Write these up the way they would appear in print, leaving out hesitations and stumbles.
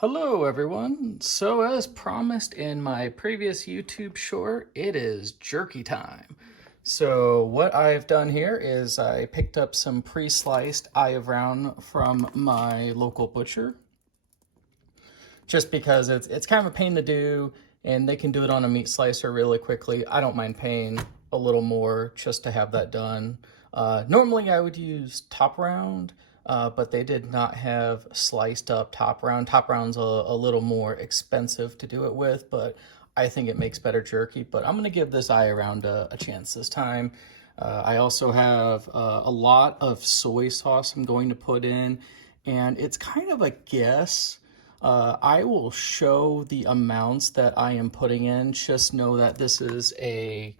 Hello everyone. So as promised in my previous YouTube short, it is jerky time. So what I've done here is I picked up some pre-sliced eye of round from my local butcher, just because it's kind of a pain to do and they can do it on a meat slicer really quickly. I don't mind paying a little more just to have that done. Normally I would use top round, but they did not have sliced up top round. Top round's a little more expensive to do it with, but I think it makes better jerky. But I'm gonna give this eye around a chance this time. I also have a lot of soy sauce I'm going to put in, and it's kind of a guess. I will show the amounts that I am putting in. Just know that this is a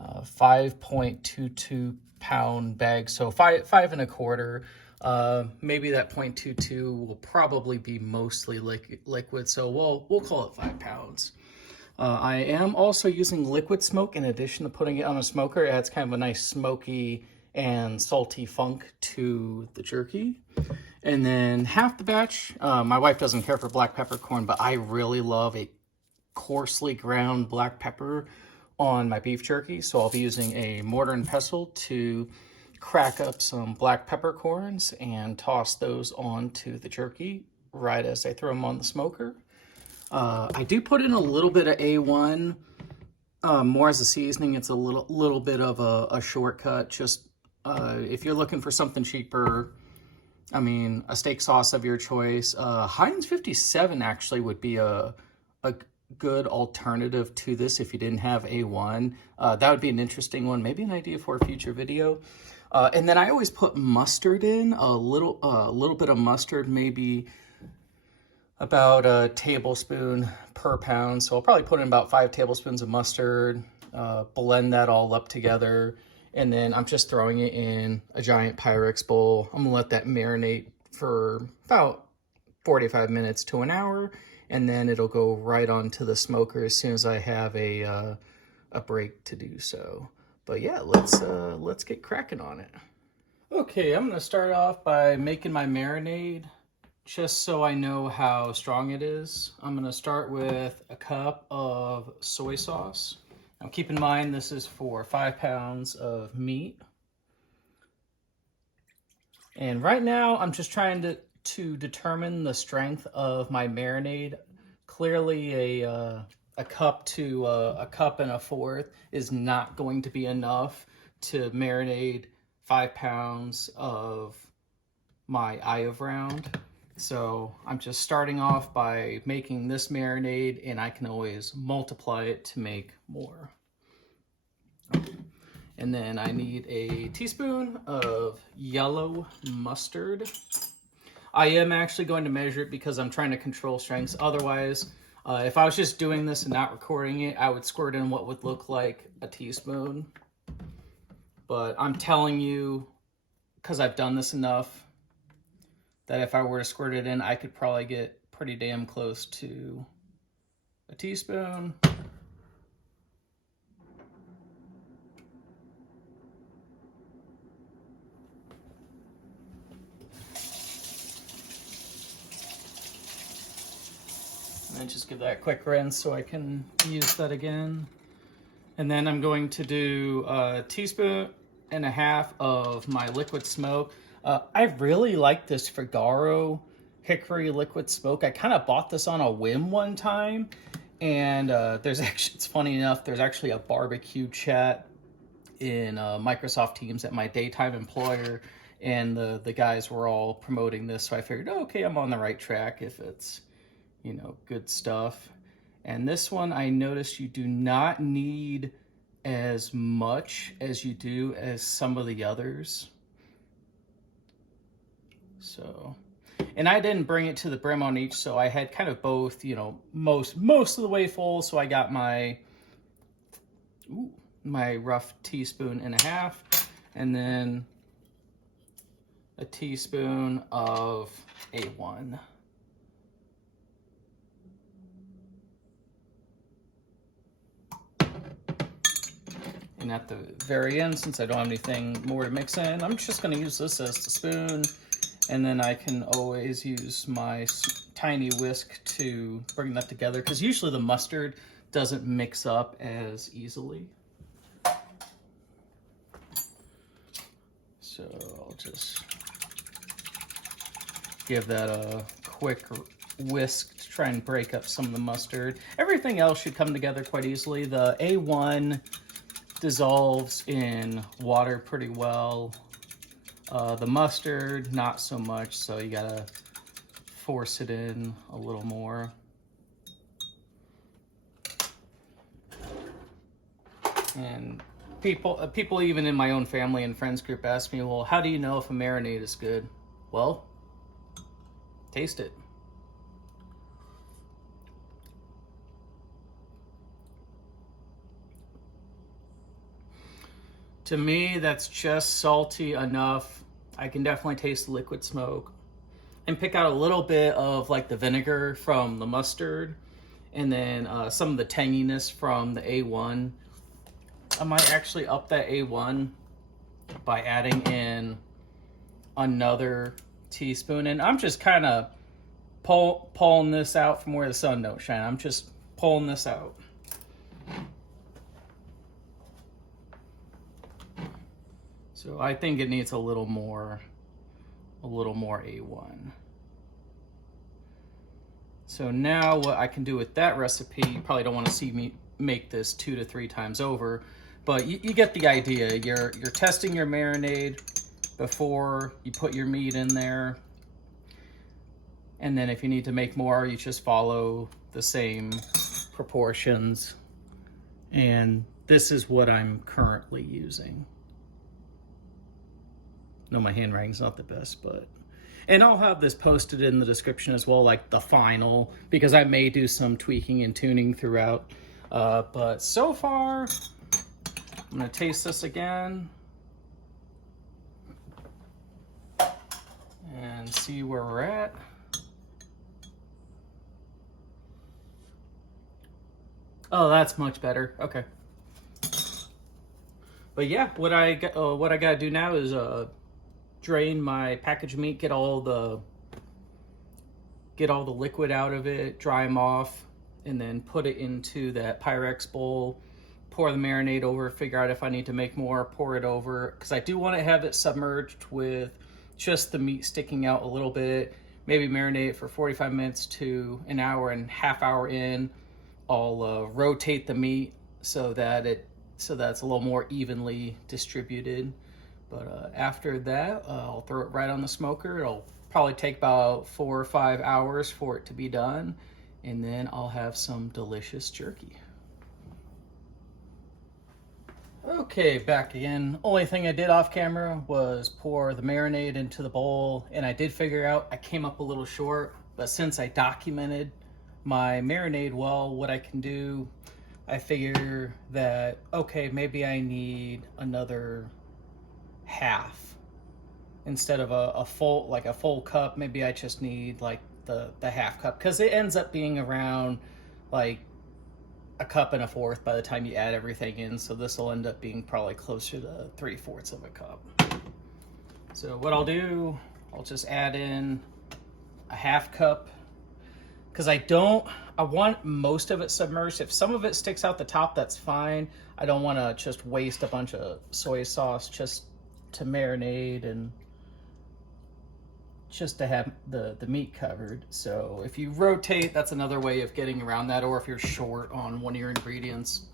5.22 pound bag, so five and a quarter. Maybe that 0.22 will probably be mostly liquid, so we'll call it 5 pounds. I am also using liquid smoke in addition to putting it on a smoker. It adds kind of a nice smoky and salty funk to the jerky. And then half the batch, my wife doesn't care for black peppercorn, but I really love a coarsely ground black pepper on my beef jerky. So I'll be using a mortar and pestle to crack up some black peppercorns and toss those onto the jerky right as I throw them on the smoker. I do put in a little bit of A1, more as a seasoning. It's a little bit of a shortcut. Just if you're looking for something cheaper, I mean, a steak sauce of your choice. Heinz 57 actually would be a good alternative to this if you didn't have A1. That would be an interesting one, maybe an idea for a future video. And then I always put mustard in, a little bit of mustard, maybe about a tablespoon per pound. So I'll probably put in about 5 tablespoons of mustard, blend that all up together, and then I'm just throwing it in a giant Pyrex bowl. I'm gonna let that marinate for about 45 minutes to an hour, and then it'll go right onto the smoker as soon as I have a break to do so. But yeah, let's get cracking on it. Okay, I'm gonna start off by making my marinade, just so I know how strong it is. I'm gonna start with a cup of soy sauce. Now keep in mind this is for 5 pounds of meat. And right now I'm just trying to determine the strength of my marinade. Clearly a cup to a cup and a fourth is not going to be enough to marinate 5 pounds of my eye of round. So I'm just starting off by making this marinade, and I can always multiply it to make more. And then I need a teaspoon of yellow mustard. I am actually going to measure it because I'm trying to control strengths. Otherwise, if I was just doing this and not recording it, I would squirt in what would look like a teaspoon. But I'm telling you, because I've done this enough, that if I were to squirt it in, I could probably get pretty damn close to a teaspoon. And then just give that a quick rinse so I can use that again. And then I'm going to do a teaspoon and a half of my liquid smoke. I really like this Figuaro hickory liquid smoke. I kind of bought this on a whim one time, and it's funny enough, there's actually a barbecue chat in Microsoft Teams at my daytime employer, and the guys were all promoting this, so I figured, oh, okay, I'm on the right track if it's, you know, good stuff. And this one, I noticed you do not need as much as you do as some of the others. So, and I didn't bring it to the brim on each, so I had kind of both, you know, most of the way full. So I got my rough teaspoon and a half, and then a teaspoon of A1. And at the very end, since I don't have anything more to mix in, I'm just going to use this as the spoon. And then I can always use my tiny whisk to bring that together, because usually the mustard doesn't mix up as easily. So I'll just give that a quick whisk to try and break up some of the mustard. Everything else should come together quite easily. The A1 dissolves in water pretty well. The mustard, not so much, so you gotta force it in a little more. And people even in my own family and friends group ask me, well, how do you know if a marinade is good? Well, taste it. To me, that's just salty enough. I can definitely taste the liquid smoke and pick out a little bit of like the vinegar from the mustard, and then some of the tanginess from the A1. I might actually up that A1 by adding in another teaspoon. And I'm just kind of pulling this out from where the sun don't shine. I'm just pulling this out. So I think it needs a little more A1. So now what I can do with that recipe, you probably don't want to see me make this 2 to 3 times over, but you get the idea. You're testing your marinade before you put your meat in there. And then if you need to make more, you just follow the same proportions. And this is what I'm currently using. No, my handwriting's not the best, but... And I'll have this posted in the description as well, like the final, because I may do some tweaking and tuning throughout. But so far, I'm gonna taste this again and see where we're at. Oh, that's much better. Okay. But yeah, what I gotta do now is drain my packaged meat, get all the liquid out of it, dry them off, and then put it into that Pyrex bowl, pour the marinade over, figure out if I need to make more, pour it over, because I do want to have it submerged with just the meat sticking out a little bit, maybe marinate it for 45 minutes to an hour, and half hour in, I'll rotate the meat so that it's a little more evenly distributed. But after that, I'll throw it right on the smoker. It'll probably take about 4 or 5 hours for it to be done. And then I'll have some delicious jerky. Okay, back again. Only thing I did off camera was pour the marinade into the bowl. And I did figure out I came up a little short. But since I documented my marinade well, what I can do, I figure that, okay, maybe I need another half instead of a full cup. Maybe I just need like the half cup, because it ends up being around like 1 1/4 cups by the time you add everything in. So this will end up being probably closer to 3/4 of a cup. So what I'll do, I'll just add in a half cup, because I want most of it submerged. If some of it sticks out the top, that's fine. I don't want to just waste a bunch of soy sauce just to marinade and just to have the meat covered. So if you rotate, that's another way of getting around that. Or if you're short on one of your ingredients,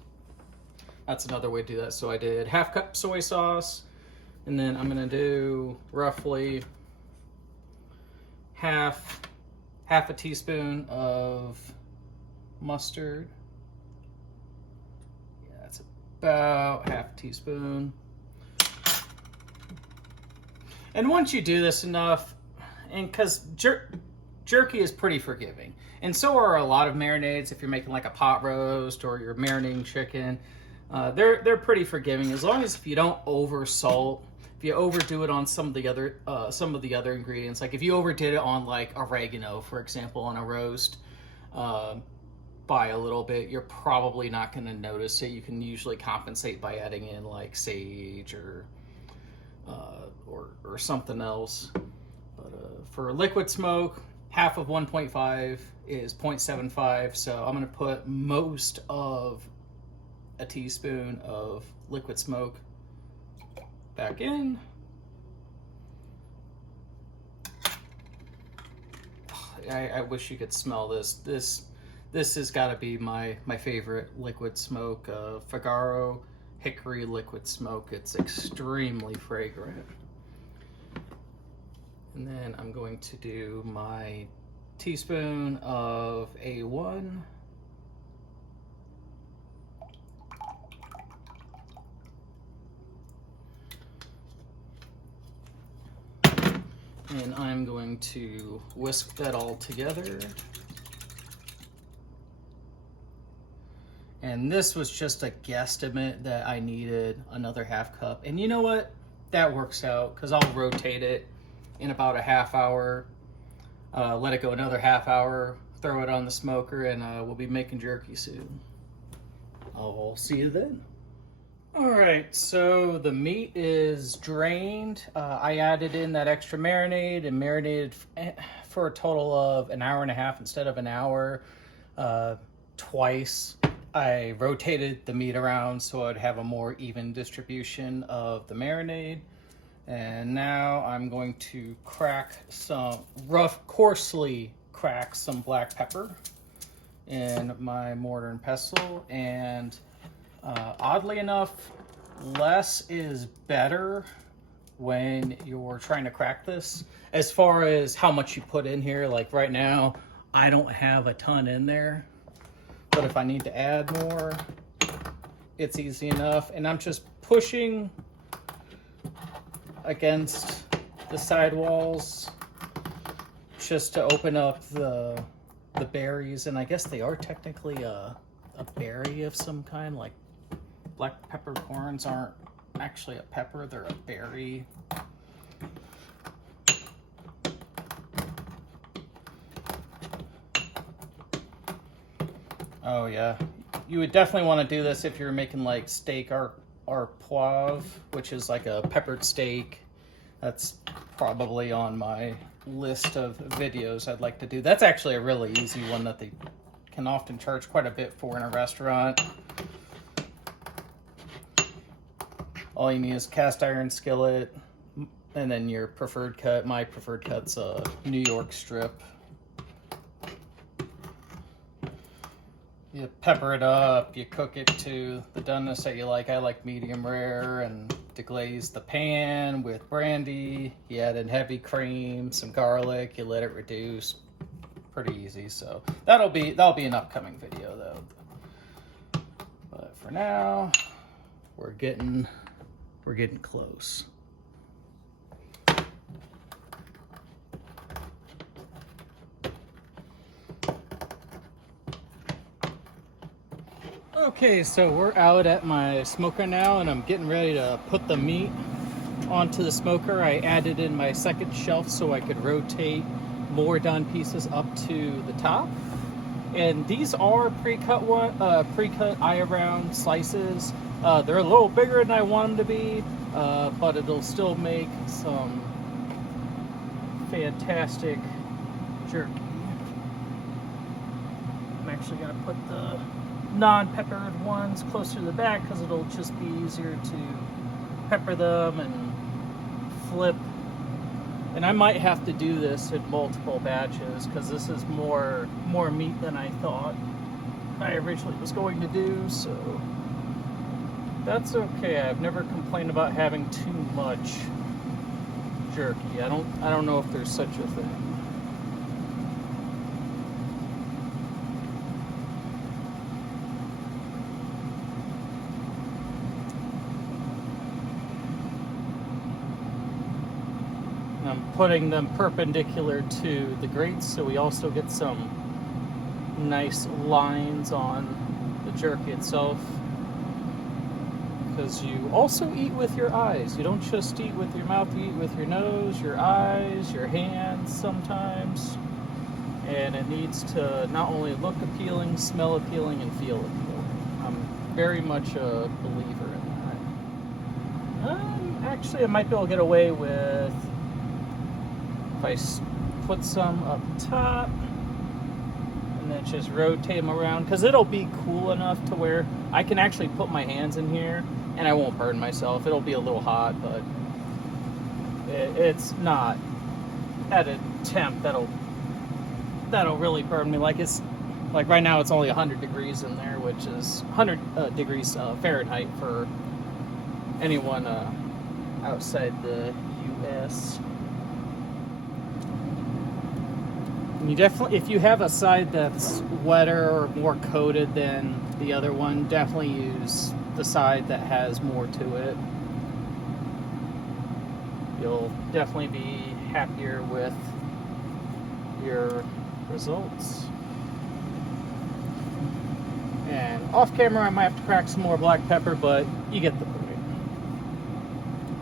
that's another way to do that. So I did half cup soy sauce, and then I'm gonna do roughly half a teaspoon of mustard. Yeah, that's about half a teaspoon. And once you do this enough, and because jerky is pretty forgiving, and so are a lot of marinades. If you're making like a pot roast or you're marinating chicken, they're pretty forgiving, as long as if you don't over salt. If you overdo it on some of the other ingredients, like if you overdid it on like oregano, for example, on a roast, by a little bit, you're probably not going to notice it. You can usually compensate by adding in like sage or something else. But for liquid smoke, half of 1.5 is 0.75, so I'm going to put most of a teaspoon of liquid smoke back in. I wish you could smell this. This has got to be my favorite liquid smoke. Figuaro hickory liquid smoke. It's extremely fragrant. And then I'm going to do my teaspoon of A1. And I'm going to whisk that all together. And this was just a guesstimate that I needed another half cup. And you know what? That works out because I'll rotate it in about a half hour. Let it go another half hour, throw it on the smoker, and we'll be making jerky soon. I'll see you then. All right, so the meat is drained. I added in that extra marinade and marinated for a total of an hour and a half instead of an hour. Twice I rotated the meat around so I'd have a more even distribution of the marinade. And now I'm going to crack some coarsely crack some black pepper in my mortar and pestle. And oddly enough, less is better when you're trying to crack this. As far as how much you put in here, like right now, I don't have a ton in there. But if I need to add more, it's easy enough. And I'm just pushing against the side walls just to open up the berries. And I guess they are technically a berry of some kind, like black peppercorns aren't actually a pepper, they're a berry. Oh yeah, you would definitely want to do this if you're making like steak or poivre, which is like a peppered steak. That's probably on my list of videos I'd like to do. That's actually a really easy one that they can often charge quite a bit for in a restaurant. All you need is cast iron skillet, and then your preferred cut. My preferred cut's a New York strip. You pepper it up, you cook it to the doneness that you like. I like medium rare, and deglaze the pan with brandy. You add in heavy cream, some garlic, you let it reduce. Pretty easy, so that'll be an upcoming video though. But for now, we're getting close. Okay, so we're out at my smoker now, and I'm getting ready to put the meat onto the smoker. I added in my second shelf so I could rotate more done pieces up to the top. And these are pre-cut eye-around slices. They're a little bigger than I want them to be, but it'll still make some fantastic jerky. I'm actually gonna put the non-peppered ones closer to the back because it'll just be easier to pepper them and flip. And I might have to do this in multiple batches because this is more meat than I thought I originally was going to do, so that's okay. I've never complained about having too much jerky. I don't know if there's such a thing. I'm putting them perpendicular to the grates so we also get some nice lines on the jerky itself. Because you also eat with your eyes. You don't just eat with your mouth, you eat with your nose, your eyes, your hands sometimes. And it needs to not only look appealing, smell appealing, and feel appealing. I'm very much a believer in that. Actually, I might be able to get away with, put some up top, and then just rotate them around, because it'll be cool enough to where I can actually put my hands in here and I won't burn myself. It'll be a little hot, but it's not at a temp that'll really burn me. Like right now it's only 100 degrees in there, which is 100 degrees Fahrenheit for anyone outside the US. And you definitely, if you have a side that's wetter or more coated than the other one, definitely use the side that has more to it. You'll definitely be happier with your results. And off camera I might have to crack some more black pepper, but you get the point.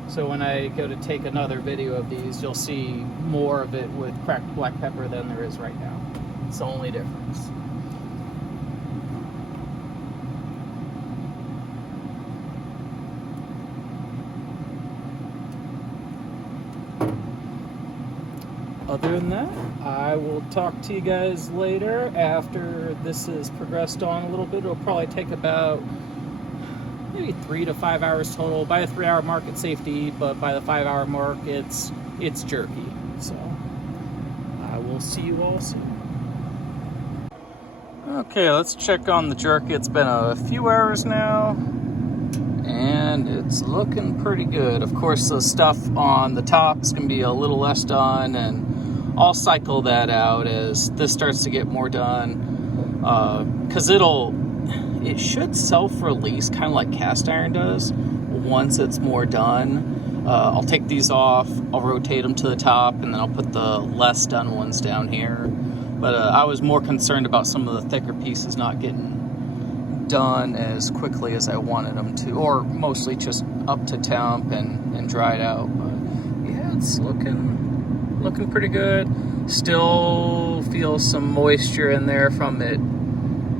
So when I go to take another video of these, you'll see more of it with cracked black pepper than there is right now. It's the only difference. Other than that, I will talk to you guys later after this has progressed on a little bit. It'll probably take about maybe 3 to 5 hours total. By the 3-hour mark, it's safe to eat, but by the 5-hour mark, it's jerky. So I will see you all soon. Okay, let's check on the jerky. It's been a few hours now, and it's looking pretty good. Of course, the stuff on the top is going to be a little less done, and I'll cycle that out as this starts to get more done, because it should self-release kind of like cast iron does once it's more done. I'll take these off, I'll rotate them to the top, and then I'll put the less done ones down here. But I was more concerned about some of the thicker pieces not getting done as quickly as I wanted them to, or mostly just up to temp and dried out. But yeah, it's looking pretty good. Still feel some moisture in there from it.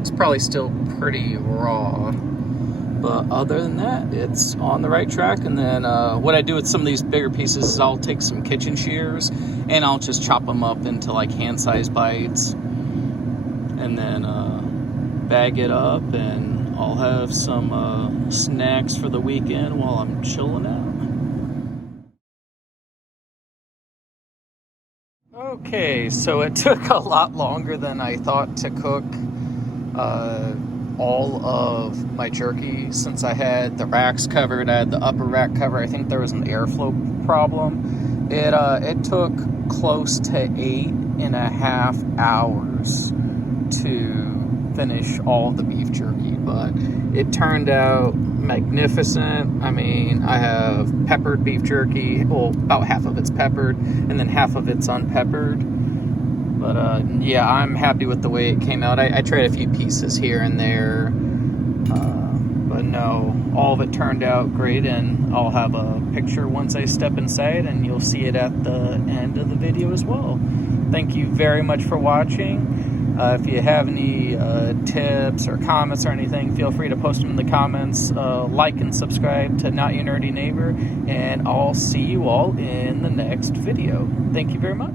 It's probably still pretty raw, but other than that, it's on the right track. And then what I do with some of these bigger pieces is I'll take some kitchen shears and I'll just chop them up into like hand-sized bites, and then bag it up, and I'll have some snacks for the weekend while I'm chilling out. Okay, so it took a lot longer than I thought to cook all of my jerky, since I had the racks covered. I had the upper rack covered. I think there was an airflow problem. It took close to 8.5 hours to finish all of the beef jerky, but it turned out magnificent. I mean, I have peppered beef jerky. Well, about half of it's peppered, and then half of it's unpeppered. But yeah, I'm happy with the way it came out. I tried a few pieces here and there, but no, all of it turned out great, and I'll have a picture once I step inside, and you'll see it at the end of the video as well. Thank you very much for watching. If you have any tips or comments or anything, feel free to post them in the comments. Like and subscribe to Not Your Nerdy Neighbor, and I'll see you all in the next video. Thank you very much.